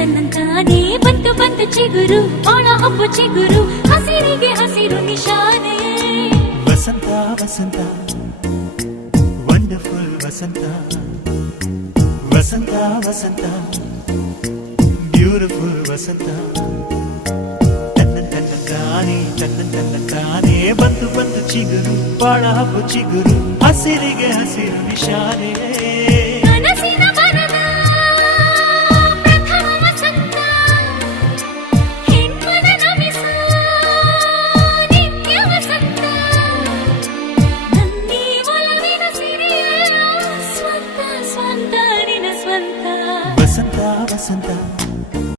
ತನ್ನಂತಾನೇ ಬಂತು ಬಂತು ಚಿಗುರು ಬಾಳ ಹಬ್ಬ ಚಿಗುರು ಹಸಿರಿಗೆ ಹಸಿರು ನಿಶಾನೆ ವಸಂತ ವಸಂತ ವಂಡರ್ಫುಲ್ ವಸಂತ ವಸಂತ ವಸಂತ ಬ್ಯೂಟಿಫುಲ್ ವಸಂತ ತಾನೇ ಬಂತು ಬಂತು ಚಿಗುರು ಬಾಳ ಹಬ್ಬ ಚಿಗುರು ಹಸಿರಿಗೆ ಹಸಿರು ನಿಶಾನೆ